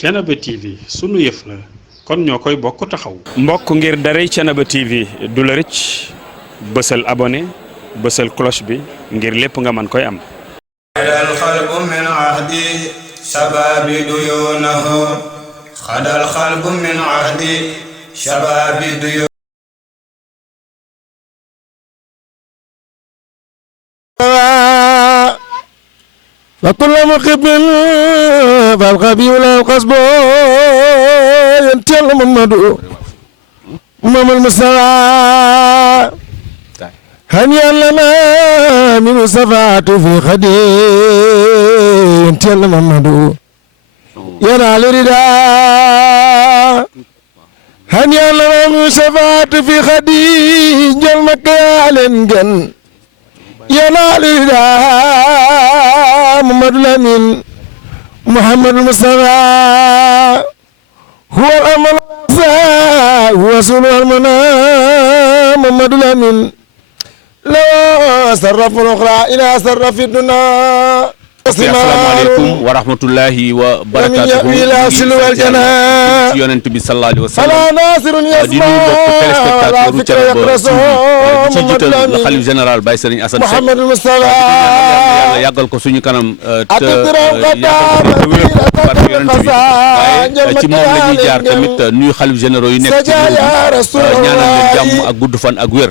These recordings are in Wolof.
Thiénaba TV sunu yëf la kon ñoo koy bokk taxaw. mbokk ngir daray Thiénaba TV du la rëcc bësal abonné bësal cloche bi ngir lépp nga mën koy am. xadal xalbu min ahdi shababi duyunahu xadal xalbu min ahdi shababi duyunahu فكل مخب فالغبي ولا القصب ينتهي محمد المستوى هنيا لنا من صفات في خدي ينتهي محمد ينال رداء هنيا لنا من صفات في خدي جل مكيال جن ينال رداء محمد الأمين محمد المصطفى هو الأمل هو سنو المنى محمد الأمين لا صرف الأخرى إلى صرف الدنيا. asalaamaaleykum wa rahmatullahi wa barakaatuhu ci yonent bi sallallahu alayhi wa sallam di nuyu mbokk téléspectateur u Thiénaba TV di ci jiital le xalif général Baye Serigne Assane Seck yàlla yàggal ko suñu kanam te yàggal ko wér barke yonent bi waaye ci moom la ñuy jaar tamit nuyu xalif généraux yi nekk ci réew mi ñaanal leen jàmm ak gudd fan ak wér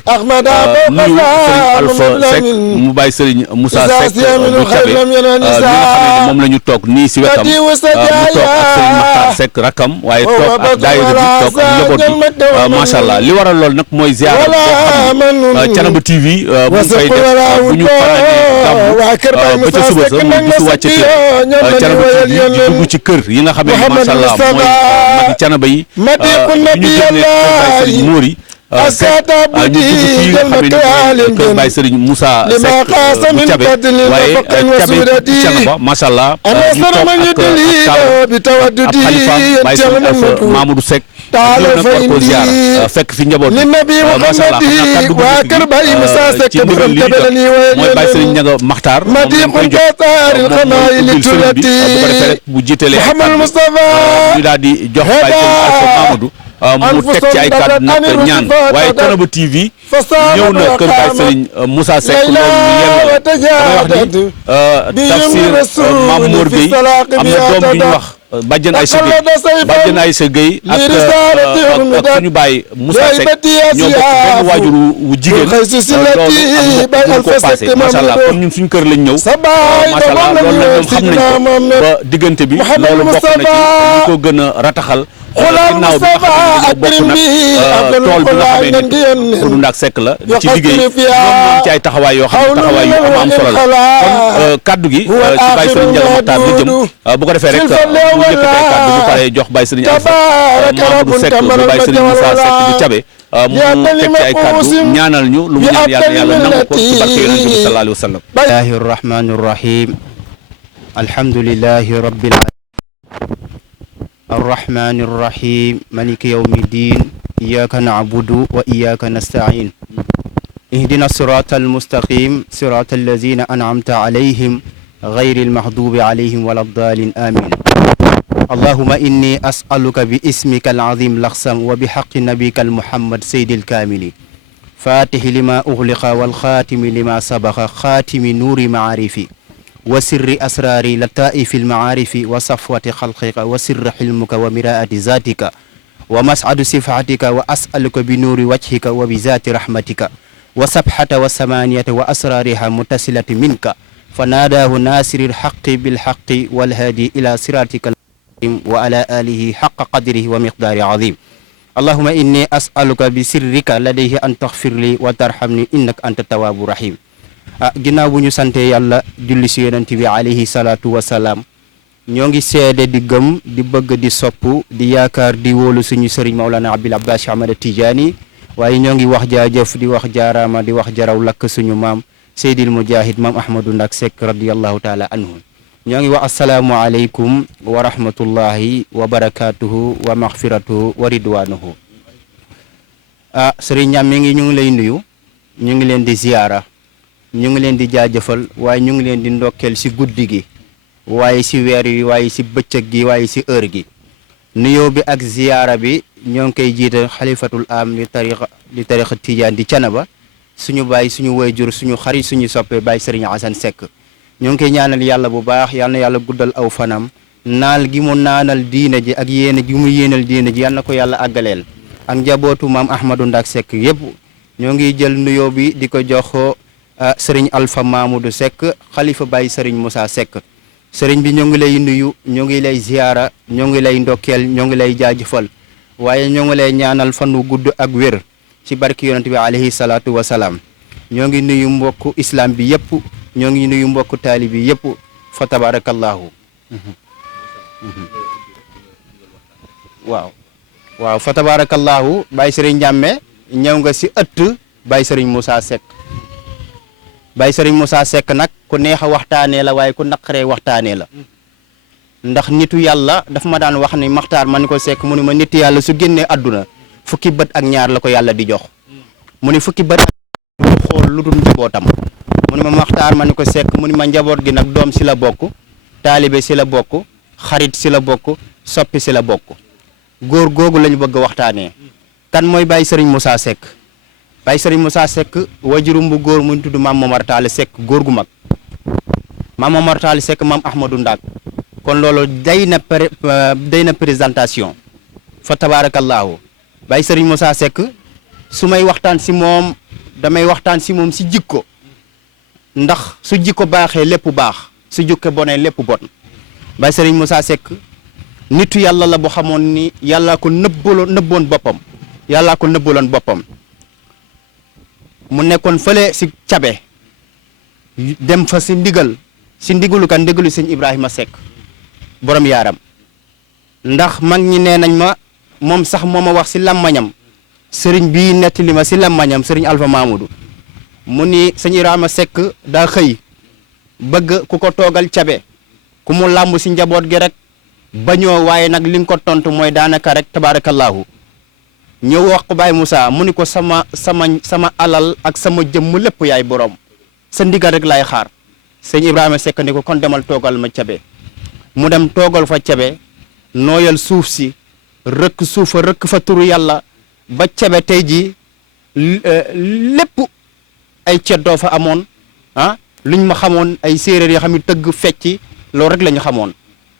nuyu Serigne Alpha Seck mu Baye Serigne Moussa Seck bu Thiabé li nga xam ne moom la ñu toog nii si wetam mu toog ak Serigne Makhtar Seck rakam waaye toog ak daayira bi toog ak njaboot bi macha allah li waral lool nag mooy ziara boo xam ne Thiénaba TV bu ñu koy def bu ñu fanaanee gàmmu ba ca suba sa muy bisu wàcce Thiénaba TV di dugg ci kër yi nga xam ne macha allah mooy magi Thiénaba yi ñu génnee kër Baye Serigne Mori Seck ñu dugg fii nga xam ne kër Baye Serigne Moussa Seck bu Thiabé waaye Thiabé Thiénaba macha allah ñu toog ak xalifa Baye Serigne Alpha Mamadou Seck ñëw nag war koo ziara fekk fi njaboot bi macha allah xam naa kàddu gi ci ndigal li mooy Baye Serigne Ndiaga Makhtar moom lañ koy jox moom mooy ubbil sëriñ bi bu ko defee rek bu jiitalee ay kàddu ñu daal di jox Baye Serigne Alpha Mamadou mu teg ci ay kàddu nag ñaan waaye Thiénaba TV ñëw na kër Baye Serigne Moussa Seck loolu lu yell la damay wax ni tafsir Mame Mor Gueye am na doom bi ñu wax Badiane Aïssa Gueye Badiane Aïssa Gueye ak suñu baay Moussa Seck ñoo bokk benn waajur wu jigéen loolu am na ko passé macha allah kon ñun suñu kër lañ ñëw macha allah loolu nag ñoom xam nañ ko ba diggante bi loolu bokk na ci ñu ko gën a rataxal ginnaaw bi nga xam ne dañoo bokk nag tool bi nga xamee ne Koudou Ndak Seck la ci liggéey ñoom ñoom ci ay taxawaay yoo xam ne taxawaay yu am solo la kon kaddu gi ci Baye Serigne Ndiaga Makhtar la jëm bu ko defee rek bu yëkkatee kaddu bu paree jox Baye Serigne Alpha Mamadou Seck bu Baye Serigne Moussa Seck bu Thiabé mu teg ci ay kaddu ñaanal ñu lu mu ñaan yàlla nangu ko ci barke yonent bi sallallahu alayhi wa sallam. bismillahi rahmani rahim alhamdulillahi rabbil الرحمن الرحيم مالك يوم الدين إياك نعبد وإياك نستعين اهدنا الصراط المستقيم صراط الذين أنعمت عليهم غير المغضوب عليهم ولا الضالين آمين اللهم إني أسألك باسمك العظيم الأقسم وبحق نبيك المحمد سيد الكامل فاتح لما أغلق والخاتم لما سبق خاتم نور معارفي وسر أسراري لطائف المعارف وصفوة خلقك وسر حلمك ومراءة ذاتك ومسعد صفاتك وأسألك بنور وجهك وبذات رحمتك وسبحة والثمانية وأسرارها متصلة منك فناداه ناصر الحق بالحق والهادي إلى صراطك المستقيم وعلى آله حق قدره ومقدار عظيم اللهم إني أسألك بسرك لديه أن تغفر لي وترحمني إنك أنت التواب الرحيم ginnaaw bu ñu sante yàlla julli si yonent bi alayhi salaatu wasalaam ñoo ngi seede di gëm di bëgg di sopp di yaakaar di wóolu suñu sëriñ Maulana Abil Abbas Ahmad Tidiane waaye ñoo ngi wax jaajëf di wax jaaraama di wax jaraw lakk suñu maam Seydil Mujahid maam Ahmadou Ndak Seck radiyallahu taala anhu ñoo ngi wax asalaamu aleykum wa rahmatullahi wa barakatuhu wa maghfiratuhu wa ridwanuhu sëriñ ñam mi ngi ñu ngi lay nuyu ñu ngi leen di ziyaara ñu ngi leen di jaajëfal waaye ñu ngi leen di ndokkeel si guddi gi waaye si weer yi waaye si bëccëg gi waaye si heure gi nuyoo bi ak ziyaara bi ñoo ngi koy jiital xalifatul am li tariqa Tijaan di Canaba suñu baay suñu wayjur suñu xarit suñu soppe baay Serigne Assane Seck ñoo ngi koy ñaanal yàlla bu baax yal na yàlla guddal aw fanam naal gi mu naanal diine ji ak yéene gi mu yéenal diine ji yal na ko yàlla àggaleel ak njabootu maam Ahmadou Ndak Seck yëpp ñoo ngi jël nuyoo bi di ko jox Serigne Alpha Mamoudou Seck xalifa baay Serigne Moussa Seck Serigne bi ñoo ngi lay nuyu ñoo ngi lay ziyaara ñoo ngi lay ndokkeel ñoo ngi lay jaajëfal waaye ñoo ngi lay ñaanal fan wu gudd ak wér ci barki yonent bi alayhi salaatu wa salaam ñoo ngi nuyu mbokku islam bi yëpp ñoo ngi nuyu mbokku taali bi yëpp fa tabarakallahu waaw fa tabarakallahu Baye Serigne Ndiamé ñëw nga si ëtt Baye Serigne Moussa Seck Baye Serigne Moussa Seck nag ku neex a waxtaanee la waaye ku naqaree waxtaanee la ndax nitu yàlla dafa ma daan wax ni Maxtaar ma ni ko Seck mu ni ma nitu yàlla su génnee àdduna fukki bët ak ñaar la ko yàlla di jox mu ni fukki bët du xool lu dul njabootam mu ni ma Maxtaar ma ni ko Seck mu ni ma njaboot gi nag doom si la bokk taalibe si la bokk xarit si la bokk soppi si la bokk góor googu lañu bëgg a waxtaanee kan mooy Baye Serigne Moussa Seck Baye Serigne Moussa Seck wajurum bu góor mu tudd maam Momar Tall Seck góor gu mag maam Momar Tall Seck maam Ahmadou Ndak kon loolu day na présentation fa tabarakallahu Baye Serigne Moussa Seck su may waxtaan si moom damay waxtaan si moom si jikko ndax su jikko baaxee lépp baax su jikko bonee lépp bon Baye Serigne Moussa Seck nitu yàlla la bu xamoon ni yàllaa ko nëbboon boppam yàllaa ko nëbbaloon boppam mu nekkoon fële si cabe dem fa si ndigalu kan ndigalu sëñ Ibrahima Seck borom yaaram ndax mag ñi nee nañ ma moom sax moo ma wax si làmmañam sëriñ bii nettali ma si làmmañam sëriñ Alpha Mamoudou mu ni sëñ Ibrahima Seck daa xëy bëgg ku ko toogal cabe ku mu làmb si njaboot gi rek bañoo waaye nag li nga ko tontu mooy daanaka rek tabaarakallaahu ñëw wax ko Baye Moussa mu ni ko sama alal ak sama jëmm lépp yaay borom sa ndigal rek laay xaar sëñ Ibrahima Seck ni ko kon demal toogal ma cabe mu dem toogal fa cabe nooyal suuf si rëkk suufa rëkk fa turu yàlla ba cabe tey ji lépp ay ceddoo fa amoon luñ ma xamoon ay séeréer yoo xam ne tëgg fecci loolu rek la ñu xamoon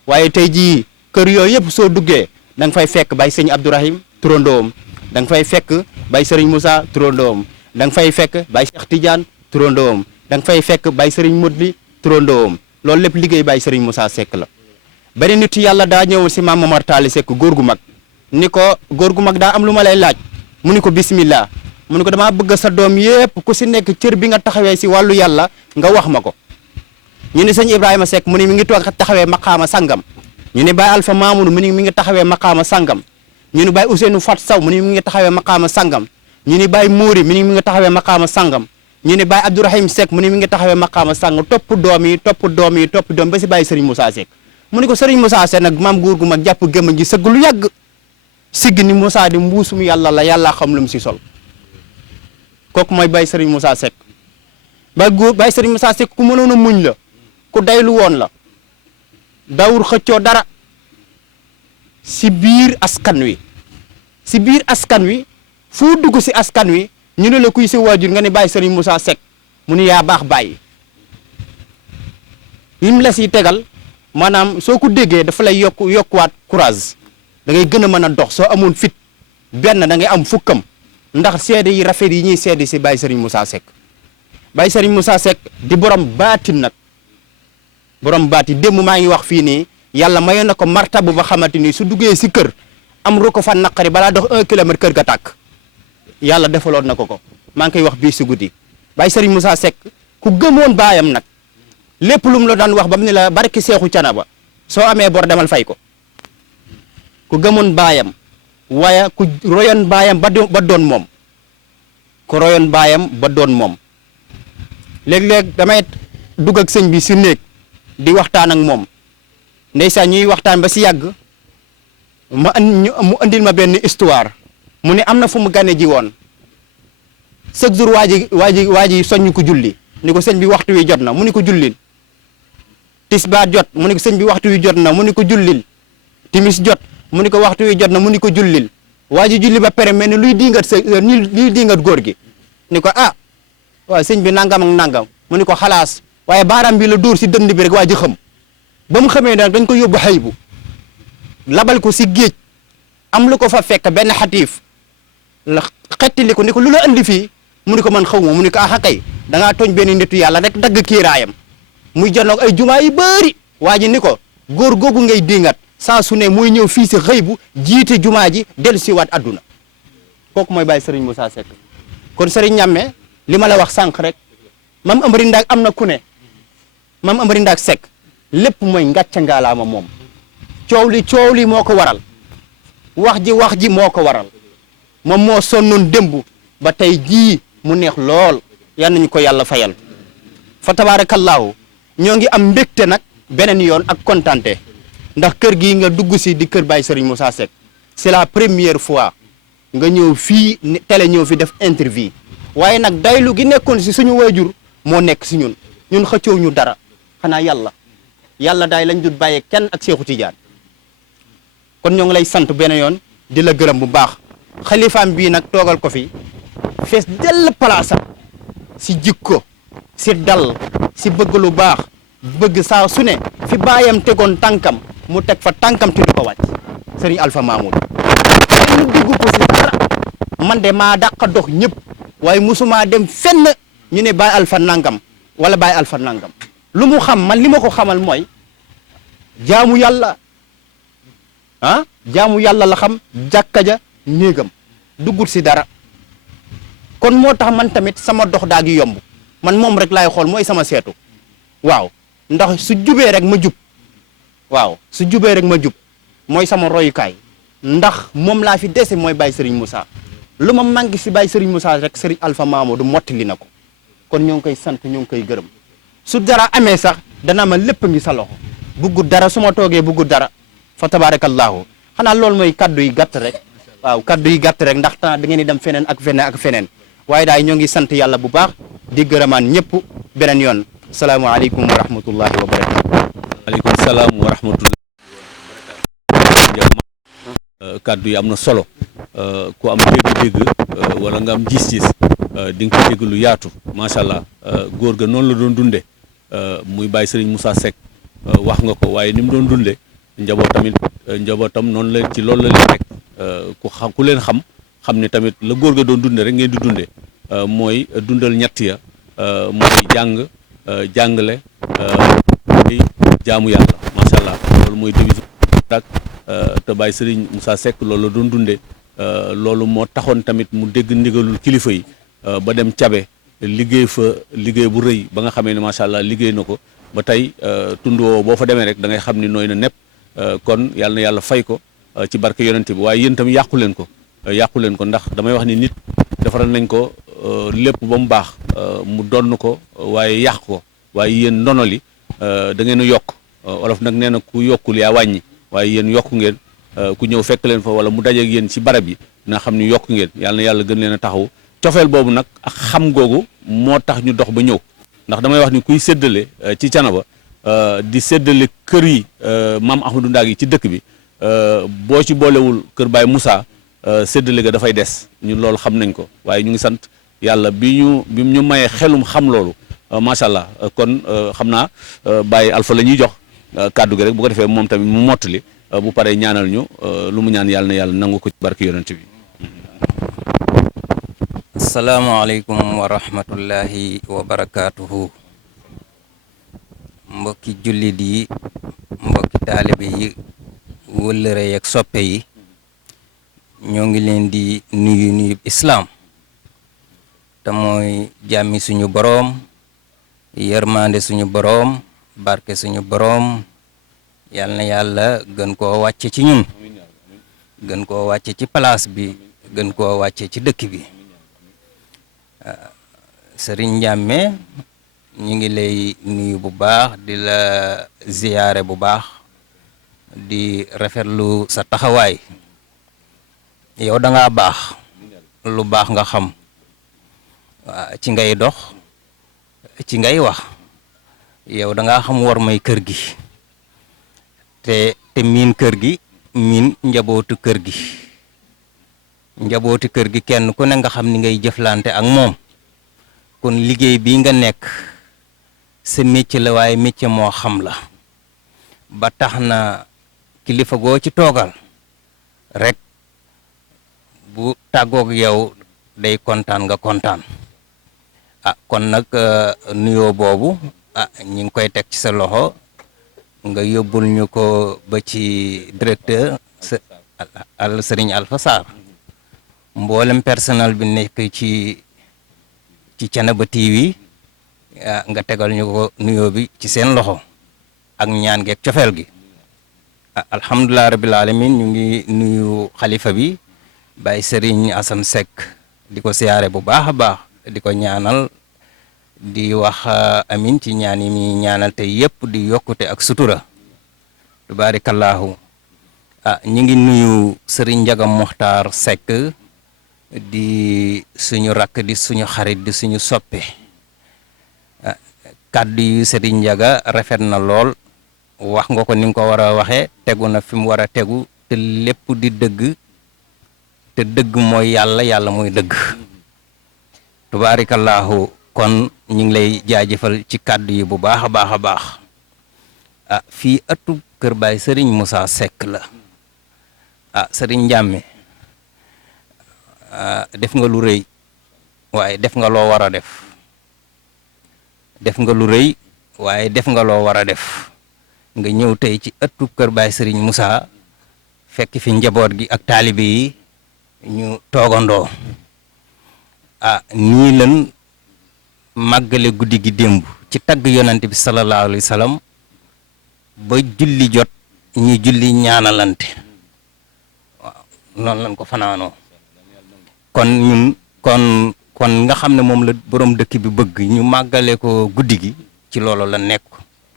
waaye tey jii kër yooyu yëpp soo duggee da nga fay fekk Baye sëñ Abdourahim turandoom da nga fay fekk Baye Serigne Moussa turandoom da nga fay fekk Baye Cheikh Tidiane turandoom da nga fay fekk Baye Serigne Modli turandoom loolu lépp liggéey Baye Serigne Moussa Seck la beneen nit yàlla daa ñëw si maam Momar Tall Seck góor gu mag ni ko góor gu mag daa am lu ma lay laaj mu ni ko bismillah mu ni ko damaa bëgg sa doom yépp ku si nekk cër bi nga taxawee si wàllu yàlla nga wax ma ko ñu ni sëñ Ibrahima Seck mu ni mi ngi toog taxawee maqaama sangam ñu ni Baye Alpha Mamoudou mu ni mi ngi taxawee maqaama sangam ñu ni Baye Ousseynou Fat Saw mu ni mi ngi taxawee maqaama sangam ñu ni Baye Mouri mu ni mi ngi taxawee maqaama sangam ñu ni Baye Abdourahim Seck mu ni mi ngi taxawee maqaama sangam topp doom ba si Baye Serigne Moussa Seck mu ni ko Serigne Moussa Seck nag maam góor gu mag jàpp gémma gi sëgg lu yàgg sigg ni Moussa di mbuusum yàlla la yàllaa xam lu mu si sol kooku mooy Baye Serigne Moussa Seck Baye Serigne Moussa Seck ku mënoon a muñ la ku daylu woon la dawur xëccoo dara si biir askan wi foo dugg si askan wi ñu ne la kuy si waajur nga ne Baye Serigne Moussa Seck mu ni yaa baax bàyyi yim la si tegal maanaam soo ko déggee dafa lay yokkuwaat courage da ngay gën a mën a dox soo amoon fit benn da ngay am fukkam ndax seede yi rafet yi ñuy seede si Baye Serigne Moussa Seck Baye Serigne Moussa Seck di borom baatin nag borom baati démb maa ngi wax fii nii yàlla mayoon na ko martabu ba xamante ni su duggee si kër am ru ko fa naqari balaa dox 1 kilomètre kër ga tàkk yàlla defaloon na ko maa ngi koy wax bii si guddi Baye Serigne Moussa Seck ku gëmoon baayam nag lépp lu mu la daan wax ba mu ne la barki seexu Canaba soo amee bor demal fay ko ku gëmoon baayam waaye ku royoon baayam ba doon moom ku royoon baayam ba doon moom léeg-léeg damay dugg ak sëñ bi si néeg di waxtaan ak moom ndeysaan ñuy waxtaan ba si yàgg mu andil ma benn histoire mu ne am na fu mu gane ji woon chaque jour waa ji soññ ko julli ni ko sëñ bi waxtu wi jot na mu ni ko jullil tisbaar jot mu ni ko sëñ bi waxtu wi jot na mu ni ko jullil timis jot mu ni ko waxtu wi jot na mu ni ko jullil waa ji julli ba pare mel ni luy diingat góor gi ni ko ah waaw sëñ bi nangam ak nangam mu ni ko xalaas waaye baaraam bi la dóor si dënd bi rek waa ji xam ba mu xamee nag dañ ko yóbbu xaybu labal ko si géej am lu ko fa fekk benn xatiif la xettili ko ni ko lu la andi fii mu ni ko man xaw ma mu ni ko ah kay da ngaa tooñ benn nitu yàlla rek dagg kiiraayam muy janoog ay jumaa yi bëri waa ji ni ko góor googu ngay dingat saa su ne muy ñëw fii si xëy bu jiite jumaa ji dellu si waat adduna kooku mooy bàyyi Serigne Moussa Seck kon Serigne Ñamme li ma la wax sànq rek mam Amari Ndaak am na ku ne mam Amari Ndaak Seck lépp mooy ngàcca ngaalaama moom coow li moo ko waral wax ji moo ko waral moom moo sonnoon démb ba tey jii mu neex lool yal nañu ko yàlla fayal fa tabaarakallaahu ñoo ngi am mbégte nag beneen yoon ak kontante ndax kër gii nga dugg si di kër Baye Serigne Moussa Seck c'est la première fois nga ñëw fii télé ñëw fi def interview waaye nag daylu gi nekkoon si suñu waajur moo nekk si ñun xëccoo ñu dara xanaa yàlla daay lañ dut bàyyee kenn ak Seexu Tijaan kon ñoo ngi lay sant beneen yoon di la gërëm bu baax xalifaam bii nag toogal ko fi fees dell palaasam si jikko si dal si bëgg lu baax bëgg saa su ne fi baayam tegoon tànkam mu teg fa tànkam te du ko wàcc Serigne Alpha Mamoud kenn dugg ko si dara man de maa dàq dox ñëpp waaye musuma dem fenn ñu ne Baye Alpha nangam wala Baye Alpha nangam lu mu xam man li ma ko xamal mooy jaamu yàlla jaamu yàlla la xam jàkka ja néegam duggut si dara kon moo tax man tamit sama dox daa gi yomb man moom rek laay xool mooy sama seetu waaw ndax su jubee rek ma jub waaw su jubee rek ma jub mooy sama royukaay ndax moom laa fi dese mooy Baye Serigne Moussa lu ma manqué si Baye Serigne Moussa rek Serigne Alpha Mamadou mottali na ko kon ñoo ngi koy sant ñoo ngi koy gërëm su dara amee sax dana ma lépp ngi sa loxo buggu dara su ma toogee buggu dara fa tabarakallahu xanaa loolu mooy kaddu yi gàtt rek waaw kaddu yi gàtt rek ndax da ngeen di dem feneen ak feneen ak feneen waaye daay ñoo ngi sant yàlla bu baax di gërëmaan ñëpp beneen yoon salaamaaleykum wa rahmatullahi wa barakatu aleykum salaam wa rahmatullah kaddu yi am na solo ku am dégg-dégg wala nga am gis-gis di nga ko dégg lu yaatu macha allah góor ga noonu la doon dunde muy Baye Serigne Moussa Seck wax nga ko waaye ni mu doon dunde njabootam noonu la ci loolu la leen rek ku leen xam ne tamit la góor ga doon dunde rek ngeen di dunde mooy dundal ñett ya mooy jàng jàngale jaamu yàlla macha allah loolu mooy devise ak te Baye Serigne Moussa Seck loolu la doon dunde loolu moo taxoon tamit mu dégg ndigalul kilifa yi ba dem cabe liggéey fa liggéey bu rëy ba nga xamee ne macha allah liggéey na ko ba tey tund woowu boo fa demee rek da ngay xam ni nooy na nepp kon yàlla na yàlla fay ko ci barke yonente bi waaye yéen tamit yàqu leen ko ndax damay wax ni nit defaral nañ ko lépp ba mu baax mu donn ko waaye yàq ko waaye yéen ndono li da ngeen a yokk olof nag nee na ku yokkul yaa wàññi waaye yéen yokku ngeen ku ñëw fekk leen fa wala mu dajeek yéen ci barab yi dina xam ni yokk ngeen yàlla na yàlla gën leen a taxaw cofeel boobu nag ak xam googu moo tax ñu dox ba ñëw ndax damay wax ni kuy séddale ci Thiénaba di séddale kër yi maam Ahmadou Ndaak yi ci dëkk bi boo ci boolewul kër Baye Moussa séddale ga dafay des ñun loolu xam nañ ko waaye ñu ngi sant yàlla bi ñu mayee xelum xam loolu macha allah kon xam naa Baye Alpha la ñuy jox kàddu gi rek bu ko defee moom tamit mu mottali bu paree ñaanal ñu lu mu ñaan yàlla na yàlla nangu ko ci barke yonent bi. asalaamaaleykum wa rahmatullahi wa barakaatuhu mbokki jullit yi mbokki taalibe yi wëllëre yeeg soppe yi ñoo ngi leen di nuyu islaam te mooy jàmmi suñu boroom yërmande suñu boroom barke suñu boroom yal na yàlla gën koo wàcce ci ñun gën koo wàcce ci place bi gën koo wàcce ci dëkk bi Sëriñ Ndiamé ñu ngi lay nuyu bu baax di la ziyaare bu baax di rafetlu sa taxawaay yow da ngaa baax lu baax nga xam ci ngay dox ci ngay wax yow da ngaa xam war may kër gi te miin kër gi miin njabootu kër gi kenn ku ne nga xam ni ngay jëflante ak moom kon liggéey bi nga nekk sa métier la waaye métier moo xam la ba tax na kilifa goo ci toogal rek bu tàggoog yow day kontaan nga kontaan kon nag nuyoo boobu ñi ngi koy teg ci sa loxo nga yóbbul ñu ko ba ci directeur Serigne Alpha Sarr mboolem personnel bi nekk ci Thiénaba TV nga tegal ñu ko nuyoo bi ci seen loxo ak ñaan geeg cofeel gi alhamdulilah rabbil alamin ñu ngi nuyu xalifa bi Baye Serigne Assane Seck di ko siyaare bu baax a baax di ko ñaanal di wax amin ci ñaan yi mi ñaanal te yëpp di yokkute ak sutura tubaarikallaahu ñu ngi nuyu Serigne Ndiaga Mokhtar Seck di suñu rakk di suñu xarit di suñu soppe kàddu yu Serigne Ndiaga rafet na lool wax nga ko ni nga ko war a waxee tegu na fi mu war a tegu te lépp di dëgg te dëgg mooy yàlla mooy dëgg tubaarikallaahu kon ñu ngi lay jaajëfal ci kàddu yi bu baax a baax a baax fii ëttu kër Baay Serigne Moussa Seck la Serigne Ndiamé def nga lu rëy waaye def nga loo war a def nga lu rëy waaye def nga loo war a def nga ñëw tey ci ëttu kër Baay Serigne Moussa fekk fi njaboot gi ak taalibe yi ñu toogandoo nii lan màggale guddi gi démb ci tagg yonante bi sallallahu alayhi wa sallam ba julli jot ñu julli ñaanalante waaw noonu lañ ko fanaanoo kon ñun kon nga xam ne moom la borom dëkk bi bëgg ñu màggale ko guddi gi ci loolu la nekk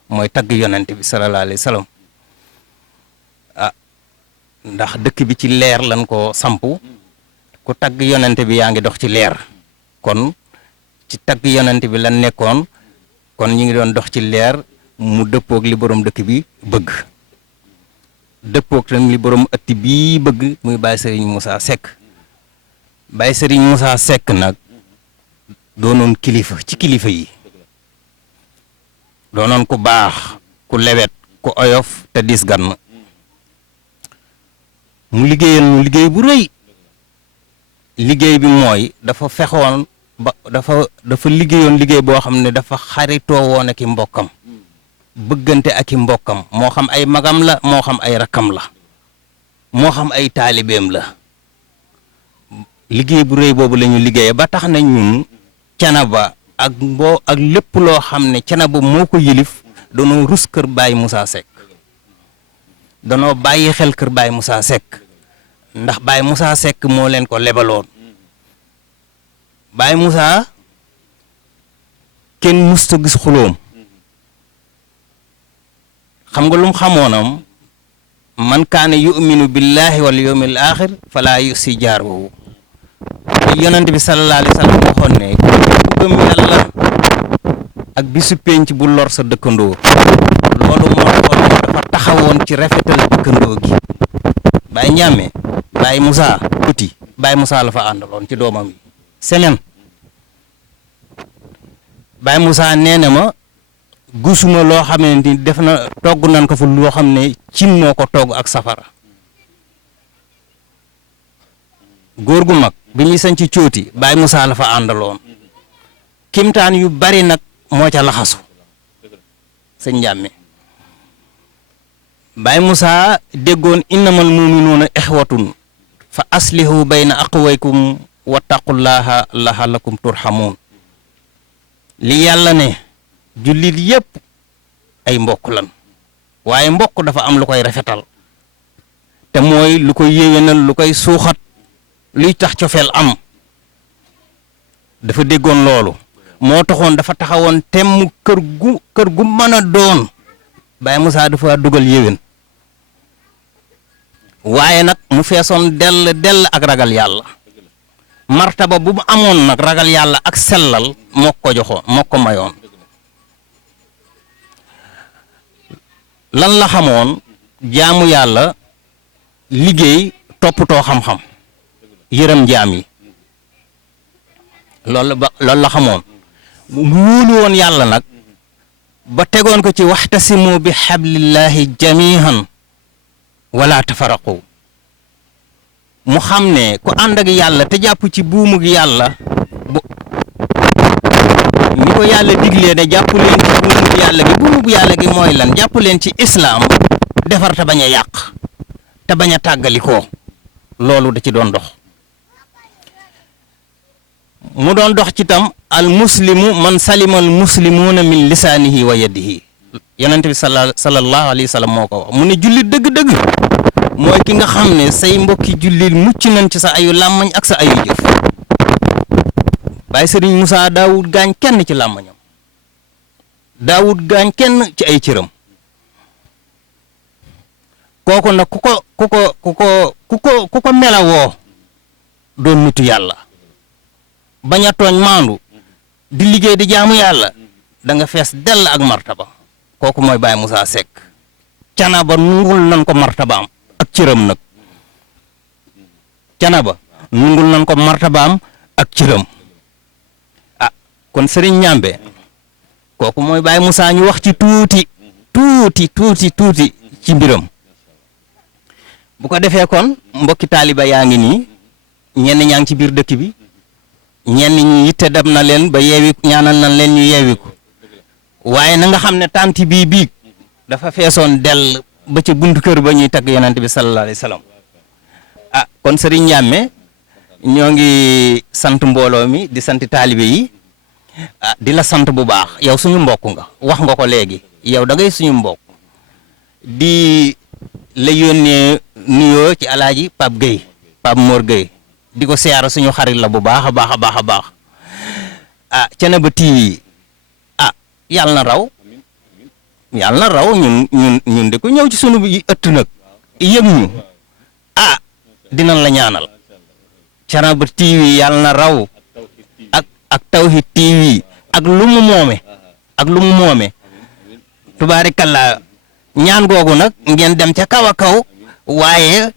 mooy tagg yonante bi sallallahu alayhi wa sallam ndax dëkk bi ci leer lañ ko sampu ku tagg yonante bi yaa ngi dox ci leer kon ci tagg yonante bi lan nekkoon kon ñu ngi doon dox ci leer mu dëppoog li borom dëkk bi bëgg dëppoog tam li borom ëtt bii bëgg muy Baye Serigne Moussa Seck Baye Serigne Moussa Seck nag doonoon kilifa ci kilifa yi doonoon ku baax ku lewet ku oyof te dis gan mu liggéeyal ñu liggéey bu rëy liggéey bi mooy dafa fexoon ba dafa liggéeyoon liggéey boo xam ne dafa xaritoo woon ak i mbokkam bëggante ak i mbokkam moo xam ay magam la moo xam ay rakkam la moo xam ay taalibeem la liggéey bu rëy boobu la ñu liggéeyee ba tax na ñun Thiénaba ak lépp loo xam ne Thiénaba moo ko yilif danoo rus kër Baye Moussa Seck danoo bàyyi xel kër Baye Moussa Seck ndax Baye Moussa Seck moo leen ko lebaloon Baye Moussa kenn musta gis xuloom xam nga lu mu xamoonam man kaana yu'minu billahi wal yawmil axir fala yusi jaaruhu yonent bi sallallahu alayhi wa sallam waxoon ne ku gëm yàlla ak bisu penc bu lor sa dëkkandoo loolu moo taxoon ne dafa taxawoon ci rafetal dëkkandoo gi Baye Ndiamé Baye Moussa tuuti Baye Moussa la fa àndaloon ci doomam yi seneen Baye Moussa nee na ma gusuma loo xam ne ni def na togg nan ko fa loo xam ne cin moo ko togg ak safara góor gu mag bi ñuy sañ ci cooti Baye Moussa la fa àndaloon kimtaan yu bari nag moo ca laxasu sëñ Ndiamé Baye Moussa déggoon innamal muminuuna ixwatun fa aslihu bayna aqwaykum wattaqullaha lahallakum turhamun li yàlla ne jullit yépp ay mbokk lan waaye mbokk dafa am lu koy rafetal te mooy lu koy yéwénal lu koy suuxat luy tax cofeel am dafa déggoon loolu moo taxoon dafa taxawoon temm kër gu mën a doon Baye Moussa dafa dugal yéwén waaye nag mu feesoon dell ak ragal yàlla martaba bu mu amoon nag ragal yàlla ak sellal moo ko joxoon moo ko mayoon lan la xamoon jaamu yàlla liggéey toppatoo xam-xam yërëm jaam yi loolu la xamoon mu wóolu woon yàlla nag ba tegoon ko ci waxtasimu bi xablillahi jamihan wala tafaraqu mu xam ne ku ànd ak yàlla te jàpp ci buumug yàlla ni ko yàlla diglee ne jàpp leen ci buumug yàlla gi buumug yàlla gi mooy lan jàpp leen ci islaam defar te bañ a yàq te bañ a tàggalikoo loolu da ci doon dox mu doon dox ci tam al muslimu man salima al muslimuuna min lisaanihi wa yadihi yonent bi sallallahu alayhi wa sallam moo ko wax mu ne jullit dëgg-dëgg mooy ki nga xam ne say mbokki jullit mucc nañ ci sa ayu làmmañ ak sa ayu jëf Baay Sëriñ Musaa daawut gaañ kenn ci làmmañam daawut gaañ kenn ci ay cëram kooku nag ku ko melawoo doon nitu yàlla bañ a tooñ maandu di liggéey di jaamu yàlla da nga fees dell ak martaba kooku mooy Baay Musaa Sekk Canaba nungul nan ko martabaam ak cëram nag Canaba nungul nan ko martabaam ak cëram ah kon Sëriñ Ñambe kooku mooy Baay Musaa ñu wax ci tuuti ci mbiram bu ko defee kon mbokki taaliba yaa ngi nii ñenn ñaa ngi ci biir dëkk bi ñenn ñi yitte dab na leen ba yeewi ñaanal nañ leen ñu yeewi ko waaye na nga xam ne tanti bii dafa feesoon dell ba ca buntu kër ba ñuy tagg yonent bi sallallahu alayhi wa sallam ah kon Sëriñ Ñàmme ñoo ngi sant mbooloo mi di sant taalibe yi ah di la sant bu baax yow suñu mbokk nga wax nga ko léegi yow da ngay suñu mbokk di la yónnee nuyoo ci alaaji Pape Mor Gueye di ko siyaara suñu xarit la bu baax a baax ah Thiénaba TV ah yàlla na raw ñun de ko ñëw ci sunu ëtt nag yëg ñu ah dinañ la ñaanal Thiénaba TV yàlla na raw ak Tawhid TV ak lu mu moome tubaarikalla ñaan googu nag ngeen dem ca kaw a kaw waaye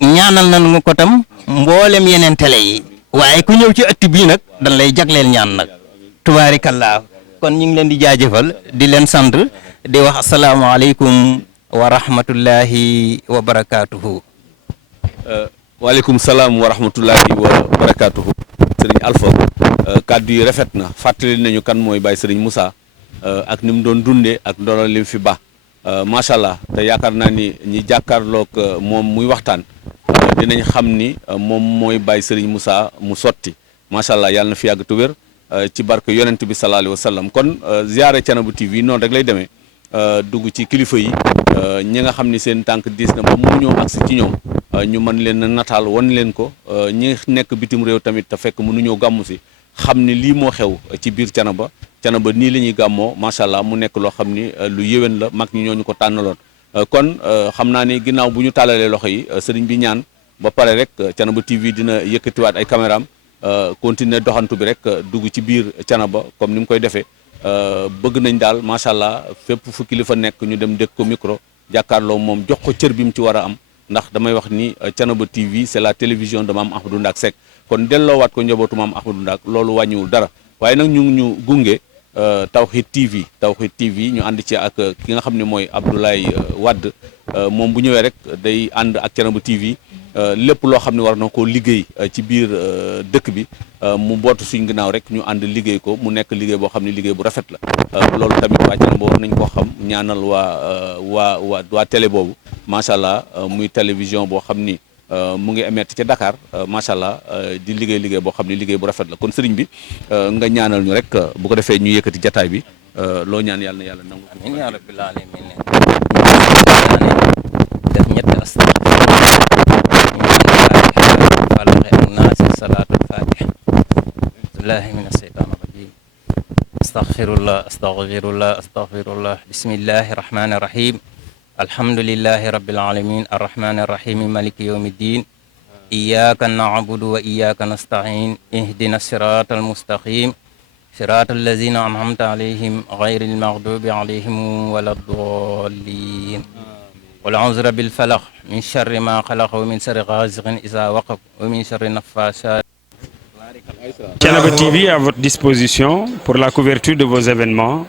ñaanal nañu ko tam mboolem yeneen télé yi waaye ku ñëw ci ëtt bii nag dañ lay jagleel ñaan nag tubaarikallaa kon ñu ngi leen di jaajëfal di leen sant di wax asalaamaaleykum wa rahmatullahi wa barakaatuhu. waaleykum salaam wa rahmatullahi wa barakaatuhu. Sëriñ Alpha kàddu yi rafet na fàttali nañu kan mooy Baye Sëriñ Musaa ak ni mu doon dundee ak ndono lim fi ba macha allah te yaakaar naa ni ñi jàkkaarloog moom muy waxtaan dinañ xam ni moom mooy Baye Sëriñ Musaa mu sotti macha allah yàlla na fi yàgg te wér ci barke yonent bi sallallahu alayhi wa sallam kon ziare Thiénaba TV noonu rek lay demee dugg ci kilifa yi ñi nga xam ni seen tànk diis na ba mënuñoo agsi ci ñoom ñu mën leen nataal wan leen ko ñi nekk bitim réew tamit te fekk mënuñoo gàmmu si xam ni lii moo xew ci biir Thiénaba nii la ñuy gàmmoo macha allah mu nekk loo xam ni lu yéwén la mag ñi ñooñu ko tànnaloon kon xam naa ni ginnaaw bu ñu tàllalee loxo yi sëriñ bi ñaan ba pare rek Thiénaba TV dina yëkkatiwaat ay caméram continuer doxantu bi rek dugg ci biir Thiénaba comme ni mu koy defee bëgg nañ daal macha allah fépp fu kilifa nekk ñu dem dégg ko micro jàkkaarloo moom jox ko cër bi mu ci war a am ndax damay wax ni Thiénaba TV c'est la télévision de Mame Ahmadou Ndack Seck kon delloowaat ko njabootu Mame Ahmadou Ndack loolu wàññiwul dara waaye nag ñu gunge Tawhid TV ñu ànd ci ak ki nga xam ne mooy Abdoulaye Wade moom bu ñëwee rek day ànd ak Thiénaba TV lépp loo xam ne war na koo liggéey ci biir dëkk bi mu bootu suñ ginnaaw rek ñu ànd liggéey ko mu nekk liggéey boo xam ne liggéey bu rafet la loolu tamit waa Thiénaba war nañ koo xam ñaanal waa télé boobu macha allah muy télévision boo xam ni mu ngi émettre ca Dakar macha allah di liggéey boo xam ne liggéey bu rafet la kon sëriñ bi nga ñaanal ñu rek bu ko defee ñu yëkkati jataay bi loo ñaan yàlla na yàlla nangu. amiin yaa rabbil aalamiin def ñetti astaghfirullah falaqi ak naasi salaatul faatiha billahi min asheytaan rajim astaghfirullah bismillahi rahmani rahim alhamdulillahi rabbil alamin arrahmani arrahim maliki yawmi ddin iyyaka na'budu wa iyyaka nasta'in ihdina siratal mustaqim siratal ladzina an'amta alayhim ghayril maghdubi alayhim waladdallin qul a'udhu rabbil falaq min sharri ma khalaq wa min sharri ghasiqin idha waqab wa min sharri naffasat. Thiénaba TV est à votre disposition pour la couverture de vos événements,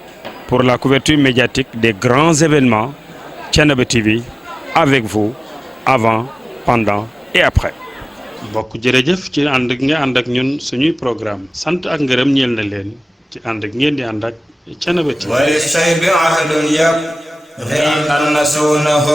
pour la couverture médiatique des grands événements. Thiénaba TV avec vous avant, pendant et après. mbokk jërëjëf ci ànd ak nga ànd ak ñun suñuy programme sant ak ngërëm ñeel na leen ci ànd ak ngeen di ànd ak Thiénaba TV. وللشيب عهد يبغي أن نسونه